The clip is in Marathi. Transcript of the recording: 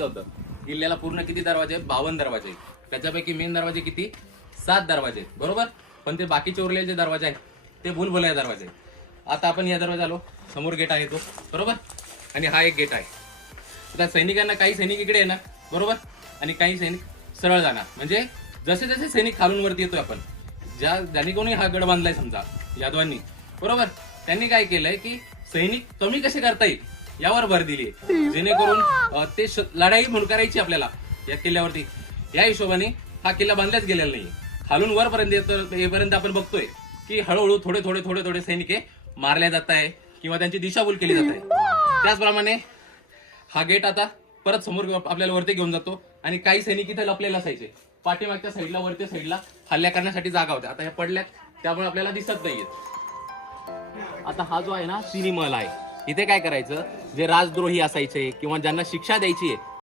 सांगितलं होतं, किल्ल्याला पूर्ण किती दरवाजे आहेत? 52 दरवाजे आहेत. त्याच्यापैकी मेन दरवाजे किती? 7 दरवाजे आहेत, बरोबर. पण ते बाकीचे उरलेले जे दरवाजे आहेत ते भूलभुलैया दरवाजे आहेत. आता आपण या दरवाजा आलो, समोर गेट आहे तो, बरोबर. आणि हा एक गेट आहे. आता सैनिकांना, काही सैनिक इकडे येणार, बरोबर, आणि काही सैनिक सरळ जाणार. म्हणजे जसे जसे सैनिक खालून वरती येतोय आपण, ज्यांनी कोणी हा गड बांधलाय समजा यादवांनी, बरोबर, त्यांनी काय केलंय की सैनिक कमी कसे करता येईल यावर भर दिली आहे, जेणेकरून ते लढाई म्हणून करायची आपल्याला या किल्ल्यावरती. या हिशोबाने हा किल्ला बांधलाच गेलेला नाही. खालून वरपर्यंत येपर्यंत आपण बघतोय की हळूहळू थोडे थोडे थोडे थोडे सैनिक मारल्या जात आहे किंवा त्यांची दिशाभूल केली जात आहे. त्याचप्रमाणे हा गेट आता परत समोर आपल्याला वरती घेऊन जातो आणि काही सैनिक इथे लपलेले असायचे. पाठीमागच्या साईडला, वरच्या साईडला हल्ल्या करण्यासाठी जागा होत्या. आता ह्या पडल्यात, त्यामुळे आपल्याला दिसत नाहीयेत. आता हा जो आहे ना, सिनी महल आहे. इथे काय करायचं, जे राजद्रोही असायचे किंवा ज्यांना शिक्षा द्यायची आहे